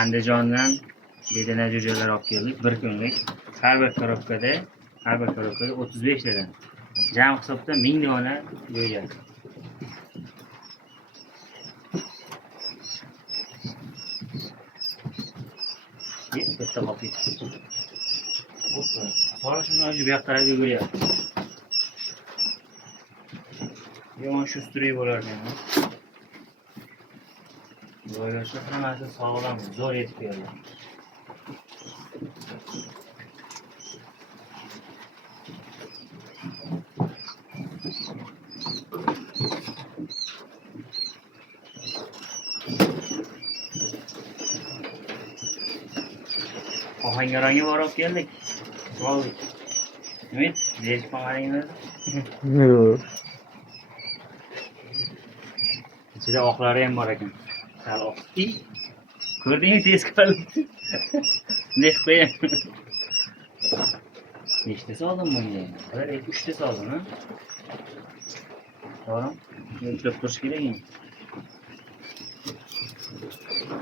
Andijondan bedana jo'jalar olib keldik, bir kunlik. Har bir korobkada 35 tadan. Jam hisobda 1000 dona jo'ja. Bitta qolib ketdi. Sonra shuni bu yoqqa qarab yuguryapti. Yomon shu usturi bo'larkan. Joylashuv hammasi sog'lom, zo'r yetib keldi. Ohangaronga borib keldik. Oldik. Nima? Zerikib qolmadingmi? Yo'q. Ichida oqlari ham bor ekan. Sal oq. Ko'rdingmi tezkorlikni? Nech qo'yam. Nechta soldim bunga? 1, 2, 3 ta soldim, ha? To'g'rimi? Yuklab turish kerak.